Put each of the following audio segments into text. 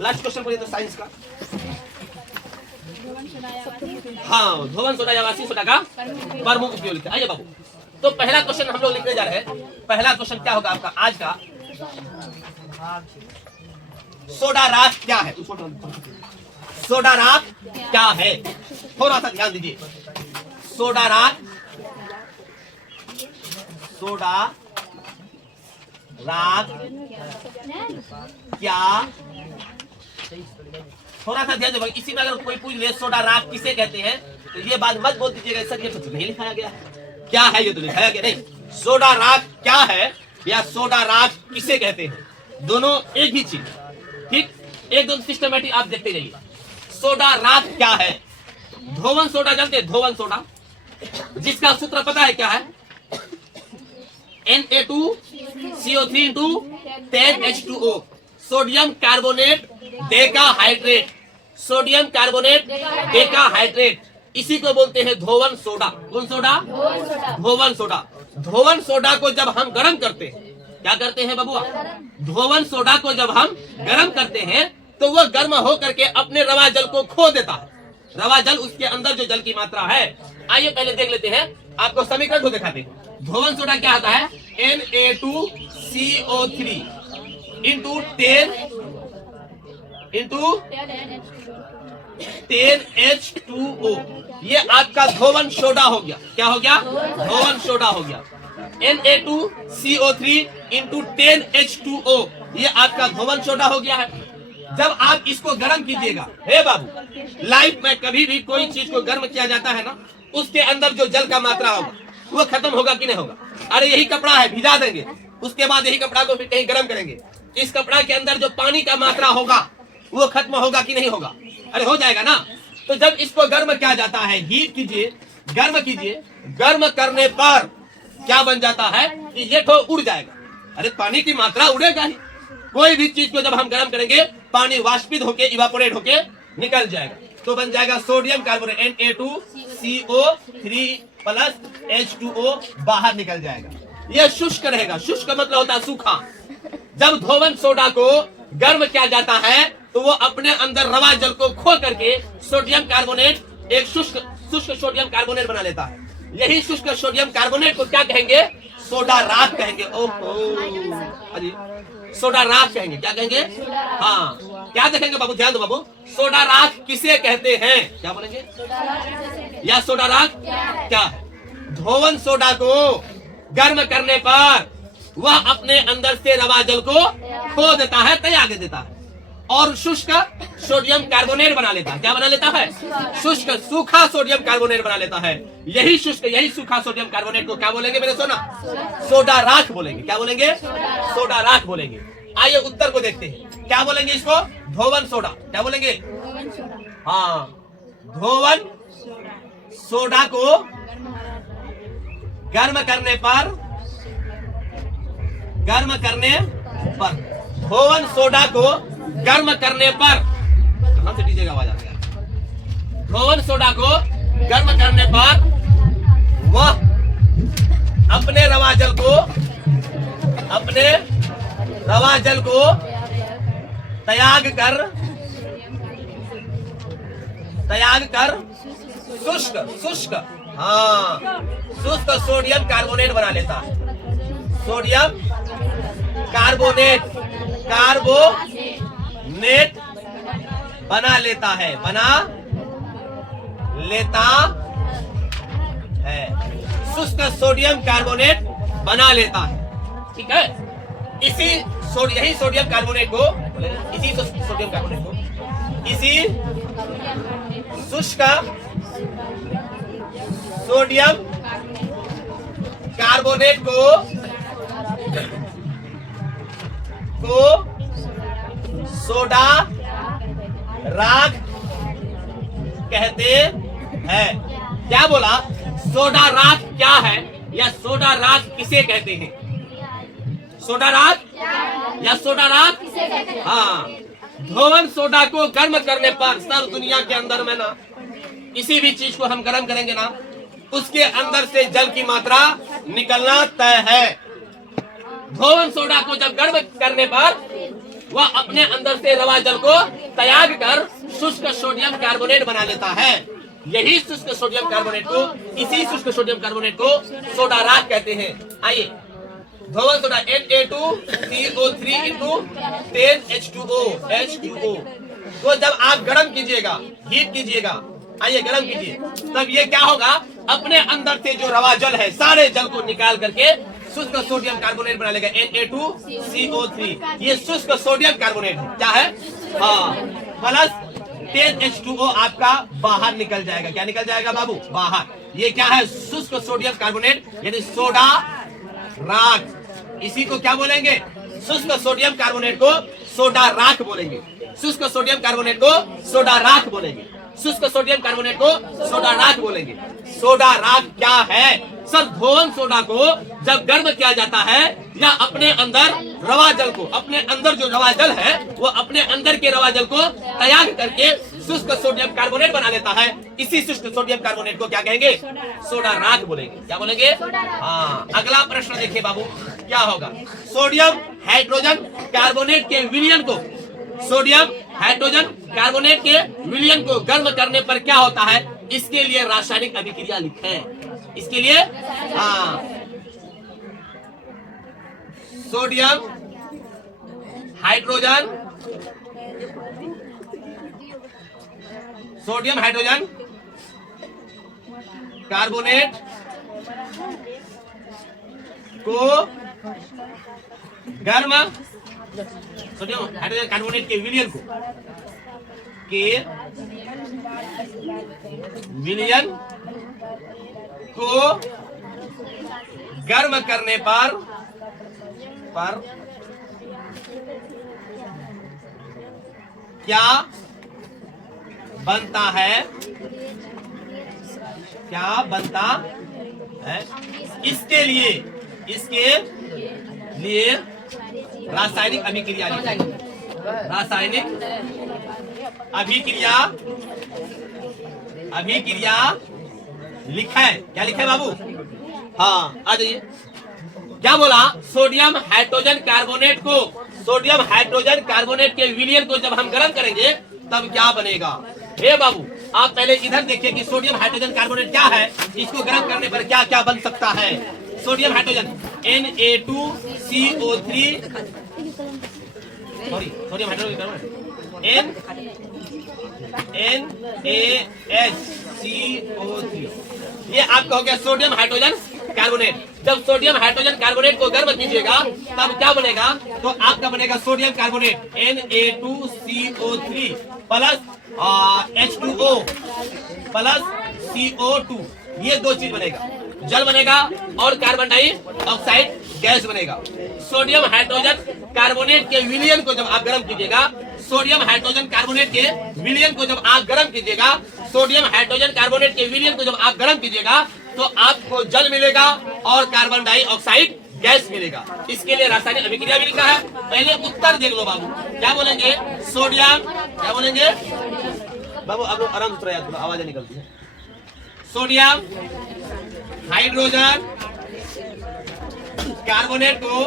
Last question बोलिए तो science का। हाँ, धोवन सोडा या वासी सोडा का प्रमुख उपयोग लिखा। आइए बाबू, तो पहला क्वेश्चन हम लोग लिखने जा रहे हैं। पहला क्वेश्चन क्या होगा आपका आज का? सोडा राख क्या है? सोडा राख क्या है? थोड़ा सा ध्यान दीजिए। सोडा राख, सोडा राख क्या? थोड़ा सा ध्यान दीजिए। इसी में अगर कोई पूछ ले सोडा राख किसे कहते हैं, तो ये बात मत बोल दीजिएगा सर ये तो नहीं लिखाया गया है। क्या है ये तो लिखाया गया नहीं। सोडा राख क्या है या सोडा राख किसे कहते हैं, दोनों एक ही चीज। ठीक, एकदम सिस्टमेटिक आप देखते जाइए। सोडा राख क्या है? धोवन सोडा जानते हैं? धोवन सोडा जिसका सूत्र पता है क्या है? Na2CO3 into 10H2O, sodium carbonate decahydrate, sodium carbonate decahydrate, इसी को बोलते हैं धोवन सोडा। कौन सोडा? धोवन सोडा। धोवन सोडा को जब हम गर्म करते हैं, क्या करते हैं बबुआ? धोवन सोडा को जब हम गर्म करते हैं तो वह गर्म होकर के अपने रवा जल को खो देता है। रवा जल, उसके अंदर जो जल की मात्रा है, आइए पहले देख लेते हैं, आपको समीकरण को दिखाते हैं। धोवन सोडा क्या आता है? Na2CO3 इंटू 10H2O, ये आपका धोवन सोडा हो गया। क्या हो गया? धोवन सोडा हो गया। Na2CO3 इंटू 10H2O, ये आपका धोवन सोडा हो गया है। जब आप इसको गर्म कीजिएगा, हे बाबू, लाइफ में कभी भी कोई चीज को गर्म किया जाता है ना, उसके अंदर जो जल का मात्रा होगा वो खत्म होगा कि नहीं होगा? अरे यही कपड़ा है, भिजा देंगे, उसके बाद यही कपड़ा को फिर कहीं गर्म करेंगे, इस कपड़ा के अंदर जो पानी का मात्रा होगा वो खत्म होगा कि नहीं होगा? अरे हो जाएगा ना। तो जब इसको गर्म किया जाता है, हीट कीजिए, गर्म कीजिए, गर्म करने पर क्या बन जाता है कि ये तो उड़ जाएगा। अरे पानी की मात्रा उड़ेगा ही। कोई भी चीज को जब हम गर्म करेंगे, पानी वाष्पित होके, इवापोरेट होके निकल जाएगा, तो बन जाएगा sodium carbonate Na2CO3 plus H2O, बाहर निकल जाएगा। यह शुष्क रहेगा। शुष्क मतलब होता है सूखा। जब धोवन सोडा को गर्म किया जाता है तो वो अपने अंदर रवा जल को खो करके सोडियम कार्बोनेट, एक शुष्क सोडियम कार्बोनेट बना लेता है। यही शुष्क सोडियम कार्बोनेट को क्या कहेंगे? सोडा राख कहेंगे। ओहो, सोडा राख कहेंगे। क्या कहेंगे? हाँ, क्या देखेंगे बाबू? ध्यान दो बाबू। सोडा राख किसे कहते हैं? क्या बोलेंगे? या सोडा राख क्या है? धोवन सोडा को गर्म करने पर वह अपने अंदर से रवा जल को खो देता है, त्याग देता है, और शुष्क सोडियम कार्बोनेट बना लेता है। क्या बना लेता है? शुष्क सूखा सोडियम कार्बोनेट बना लेता है। यही शुष्क, यही सूखा सोडियम कार्बोनेट को क्या बोलेंगे मेरे सोना? सोडा राख बोलेंगे। क्या बोलेंगे? सोडा राख बोलेंगे। आइए उत्तर को देखते हैं। क्या बोलेंगे इसको? धोवन सोडा। क्या बोलेंगे? हाँ, धोवन सोडा को गर्म करने पर, धोवन सोडा को गर्म करने पर, कहां से डीजे का आवाज आ गया? धोवन सोडा को गर्म करने पर वह अपने रवा जल को त्याग कर शुष्क सोडियम कार्बोनेट बना लेता है। सोडियम कार्बोनेट बना लेता है, शुष्क सोडियम कार्बोनेट बना लेता है। ठीक है, यही सोडियम कार्बोनेट को, इसी शुष्क सोडियम कार्बोनेट को सोडा राख कहते हैं। क्या बोला? सोडा राख क्या है या सोडा राख किसे कहते हैं? सोडा राख या सोडा राख? हाँ, धोवन सोडा को गर्म करने पर सर दुनिया के अंदर में ना, किसी भी चीज को हम गर्म करेंगे ना, उसके अंदर से जल की मात्रा निकलना तय है। धोवन सोडा को जब गर्म करने पर वह अपने अंदर से रवा जल को त्याग कर शुष्क सोडियम कार्बोनेट बना लेता है। यही शुष्क सोडियम कार्बोनेट को, इसी शुष्क सोडियम कार्बोनेट को सोडा राख कहते हैं। आइए, धोवन सोडा Na2CO3 इंटू 10H2O को जब आप गर्म कीजिएगा, हीट कीजिएगा, आइए गर्म कीजिए, तब ये क्या होगा, अपने अंदर से जो रवा जल है सारे जल को निकाल करके शुष्क सोडियम कार्बोनेट बना लेगा Na2CO3। ये शुष्क सोडियम कार्बोनेट है, क्या है, हाँ, प्लस 10H2O आपका बाहर निकल जाएगा। क्या निकल जाएगा बाबू, बाहर। ये क्या है, शुष्क सोडियम कार्बोनेट यानी सोडा राख। इसी को क्या बोलेंगे, शुष्क सोडियम कार्बोनेट को सोडा राख बोलेंगे। शुष्क सोडियम कार्बोनेट को सोडा राख बोलेंगे। शुष्क सोडियम कार्बोनेट को सोडा राख बोलेंगे। सोडा राख क्या है सर, धोवन सोडा को जब गर्म किया जाता है या अपने अंदर रवा जल को, अपने अंदर जो रवा जल है वो अपने अंदर के रवा जल को त्याग करके शुष्क सोडियम कार्बोनेट बना लेता है। इसी शुष्क सोडियम कार्बोनेट को क्या कहेंगे, सोडा राख बोलेंगे। क्या बोलेंगे, हाँ। अगला प्रश्न देखिए बाबू, क्या होगा, सोडियम हाइड्रोजन कार्बोनेट के विलयन को, सोडियम हाइड्रोजन कार्बोनेट के विलयन को गर्म करने पर क्या होता है, इसके लिए रासायनिक अभिक्रिया लिखें। इसके लिए हाँ, sodium hydrogen, sodium hydrogen carbonate को गर्म, सोडियम हाइड्रोजन कार्बोनेट के विलयन को, के विलयन को गर्म करने पर क्या बनता है, क्या बनता है, इसके लिए रासायनिक अभिक्रिया लिखें। रासायनिक अभिक्रिया लिखें। क्या लिखे बाबू, हाँ आ जाइए। क्या बोला, सोडियम हाइड्रोजन कार्बोनेट को, सोडियम हाइड्रोजन कार्बोनेट के विलयन को जब हम गर्म करेंगे तब क्या बनेगा। हे बाबू, आप पहले इधर देखिए कि सोडियम हाइड्रोजन कार्बोनेट क्या है, इसको गर्म करने पर क्या क्या बन सकता है। Sodium hydrogen Na2CO3, sorry sodium hydrogen carbonate NaHCO3, ये आपका हो गया सोडियम हाइड्रोजन कार्बोनेट। जब सोडियम हाइड्रोजन कार्बोनेट को गर्म कीजिएगा तब क्या बनेगा, तो आपका बनेगा sodium carbonate Na2CO3 plus H2O plus CO2। ये दो चीज बनेगा, जल बनेगा और कार्बन डाइऑक्साइड गैस बनेगा। सोडियम हाइड्रोजन कार्बोनेट के विलयन को जब आप गर्म कीजिएगा, सोडियम हाइड्रोजन कार्बोनेट के विलयन को जब आप गर्म कीजिएगा, सोडियम हाइड्रोजन कार्बोनेट के विलयन को जब आप गर्म कीजिएगा तो आपको जल मिलेगा और कार्बन डाइऑक्साइड गैस मिलेगा। इसके लिए रासायनिक अभिक्रिया भी लिखा है। पहले उत्तर देख लो बाबू, क्या बोलेंगे, सोडियम, क्या बोलेंगे बाबू, आप लोग आराम से आवाजें निकलती है। सोडियम हाइड्रोजन कार्बोनेट को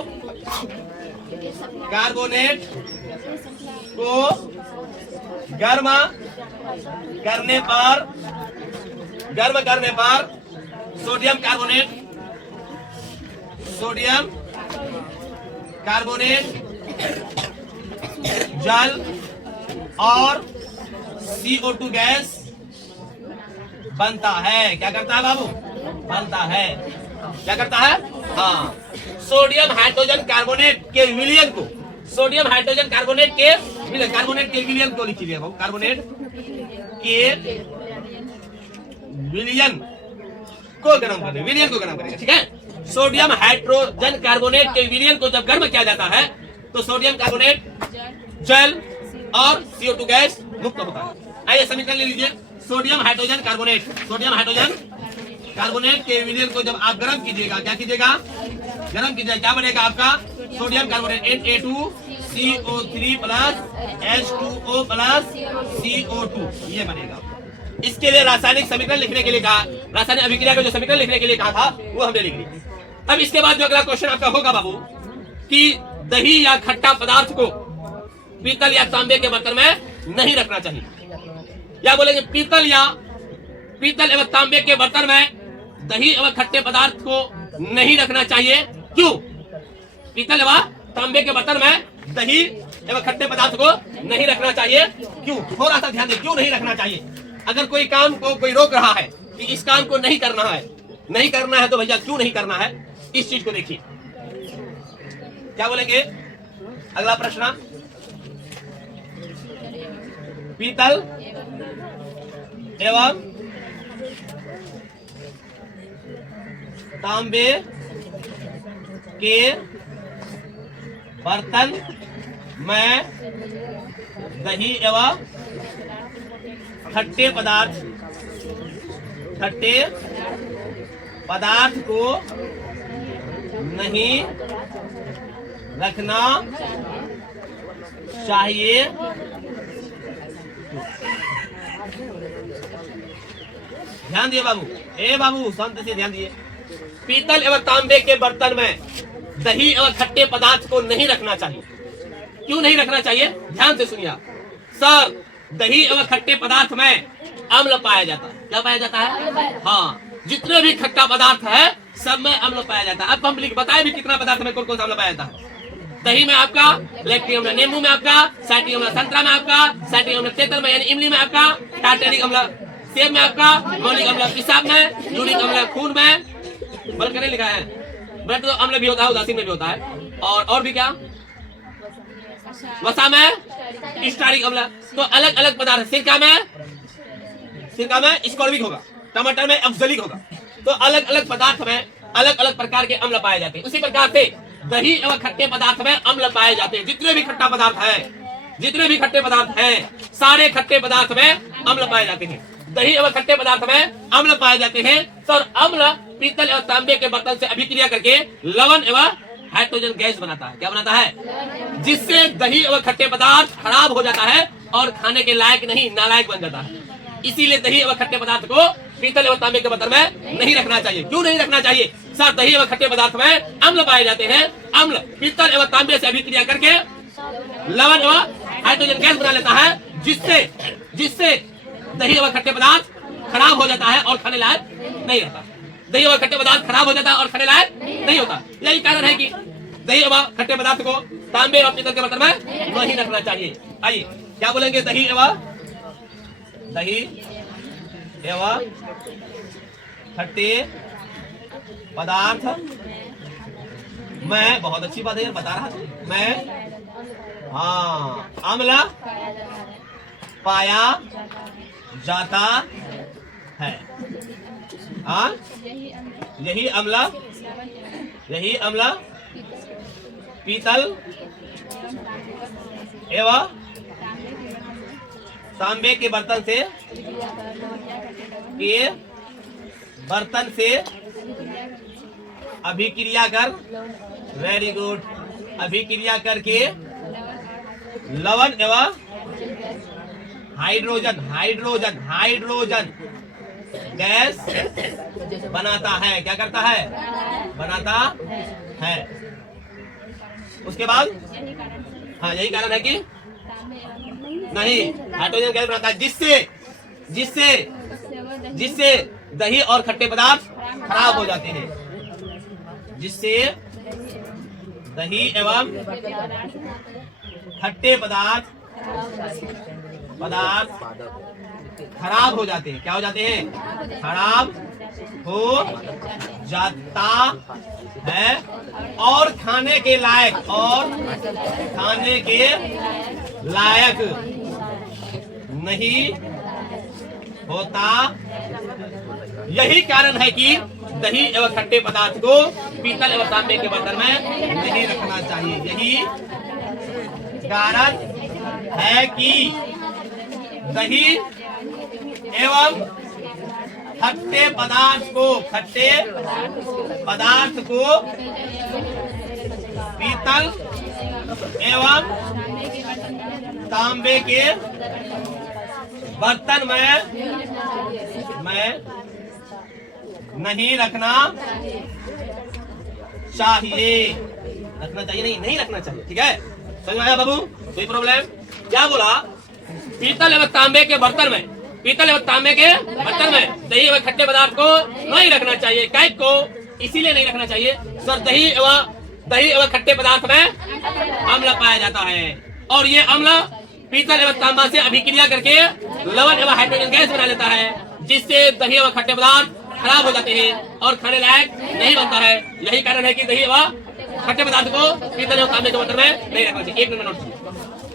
गर्म करने पर सोडियम कार्बोनेट जल और CO2 गैस बनता है। क्या करता है बाबू, बनता है। क्या करता है, हाँ, सोडियम हाइड्रोजन कार्बोनेट के विलयन को, सोडियम हाइड्रोजन कार्बोनेट के विलयन को लिखिए बाबू, कार्बोनेट के विलयन को गर्म करने, विलयन को गर्म करेगा, ठीक है। सोडियम हाइड्रोजन कार्बोनेट के विलयन को जब गर्म किया जाता है तो सोडियम कार्बोनेट जल और CO2 गैस मुक्त होता है। आइए समीकरण ले लीजिए, सोडियम हाइड्रोजन कार्बोनेट के विलयन को जब आप गर्म कीजिएगा, क्या कीजिएगा, गर्म कीजिएगा, क्या बनेगा आपका, sodium carbonate Na2CO3 plus H2O plus CO2, ये बनेगा। इसके लिए रासायनिक समीकरण लिखने के लिए कहा, रासायनिक अभिक्रिया का जो समीकरण लिखने के लिए कहा था वो हमने लिख लिया। अब इसके बाद जो अगला क्वेश्चन आपका होगा बाबू कि दही या खट्टा पदार्थ को पीतल या तांबे के बर्तन में नहीं रखना चाहिए। क्या बोलेंगे? पीतल एवं तांबे के बर्तन में दही एवं खट्टे पदार्थ को नहीं रखना चाहिए। क्यों? पीतल एवं तांबे के बर्तन में दही एवं खट्टे पदार्थ को नहीं रखना चाहिए। क्यों? थोड़ा सा ध्यान दें, क्यों नहीं रखना चाहिए? अगर कोई काम को कोई रोक रहा है कि इस काम को नहीं करना है तो भैया क्यों नहीं करना है, इस चीज को देखिए। क्या बोलेंगे? अगला प्रश्न, पीतल एवं तांबे के बर्तन में दही एवं खट्टे पदार्थ को नहीं रखना चाहिए। ध्यान दिए बाबू, बाबू शांति से ध्यान दिए। पीतल एवं तांबे के बर्तन में दही एवं खट्टे पदार्थ को नहीं रखना चाहिए। क्यों नहीं रखना चाहिए? ध्यान से सुनिए आप। सर, दही एवं खट्टे पदार्थ में अम्ल पाया जाता है। क्या पाया जाता है? हाँ, जितने भी खट्टा पदार्थ है सब में अम्ल पाया जाता है। अब हम बताए भी कितना पदार्थ में कौन कौन सा अम्ल पाया जाता है। दही में आपका लैक्टिक अम्ल, नींबू में आपका सैटिक अम्ल, संतरा में आपका सैटिक अम्ल, तेतल में यानी इमली में आपका टार्टेरिक अम्ल, सेब में आपका मौलिक अम्ल, पेशाब में यूरिक अम्ल, खून में बल्कि नहीं लिखा है, ब्लड तो अम्ल भी होता है, उदासीन में भी होता है, और भी क्या, वसा में स्टारिक अम्ल। तो अलग अलग पदार्थ, सिरका में स्कॉर्बिक होगा, टमाटर में अफ्जलिक होगा। तो अलग अलग पदार्थ में अलग अलग प्रकार के अम्ल पाए जाते हैं। उसी प्रकार से दही एवं खट्टे पदार्थ में अम्ल पाए जाते हैं। जितने भी खट्टे पदार्थ हैं, सारे खट्टे पदार्थ में अम्ल पाए जाते हैं। दही एवं खट्टे पदार्थ में अम्ल पाए जाते हैं। तो अम्ल पीतल एवं तांबे के बर्तन से अभिक्रिया करके लवण एवं हाइड्रोजन गैस बनाता है। क्या बनाता है? जिससे दही एवं खट्टे पदार्थ खराब हो जाता है और खाने के लायक नहीं, नालायक बन जाता है। इसीलिए दही एवं खट्टे पदार्थ को पीतल एवं तांबे के बर्तन में नहीं रखना चाहिए। क्यों नहीं रखना चाहिए? सर, दही एवं खट्टे पदार्थ में अम्ल पाए जाते हैं। अम्ल पीतल एवं तांबे से अभिक्रिया करके लवण एवं हाइड्रोजन गैस बना लेता है, जिससे दही एवं खट्टे पदार्थ खराब हो जाता है और खाने लायक नहीं रहता। दही एवं खट्टे पदार्थ खराब हो जाता है और खाने लायक नहीं होता। यही कारण है कि दही एवं खट्टे पदार्थ को तांबे और पीतल के बर्तन में नहीं रखना चाहिए। आइए, क्या बोलेंगे? दही एवं खट्टे पदार्थ मैं, बहुत अच्छी बात है, बता रहा था मैं, हाँ, अम्ल पाया जाता है। हाँ, यही अम्ल पीतल एवं तांबे के बर्तन से अभिक्रिया कर, वेरी गुड, अभिक्रिया करके लवण एवं हाइड्रोजन गैस बनाता है। क्या करता है? बनाता है। उसके बाद हाँ, यही कारण है कि नहीं, हाइड्रोजन गैस बनाता है, जिससे दही और खट्टे पदार्थ खराब हो जाते हैं। जिससे दही एवं खट्टे पदार्थ खराब हो जाते हैं। क्या हो जाते हैं? खराब हो जाता है और खाने के लायक नहीं होता। यही कारण है कि दही एवं खट्टे पदार्थ को पीतल एवं तांबे के बर्तन में नहीं रखना चाहिए। यही कारण है कि दही एवं खट्टे पदार्थ को पीतल एवं तांबे के बर्तन में नहीं रखना चाहिए। नहीं रखना चाहिए। ठीक है, समझ में आया बाबू? कोई प्रॉब्लम? क्या बोला? पीतल एवं तांबे के बर्तन में, पीतल एवं तांबे के बर्तन में दही एवं खट्टे पदार्थ को नहीं रखना चाहिए। कैक को इसीलिए नहीं रखना चाहिए सर, दही एवं खट्टे पदार्थ में अम्ल पाया जाता है और ये अम्ल पीतल एवं तांबा से अभिक्रिया करके लवण एवं हाइड्रोजन गैस बना लेता है, जिससे दही एवं खट्टे पदार्थ खराब हो जाते हैं और खाने लायक नहीं बनता है। यही कारण है कि दही एवं खट्टे पदार्थ को पीतल एवं तांबे के बर्तन में नहीं रखना चाहिए। 1 नंबर नोट।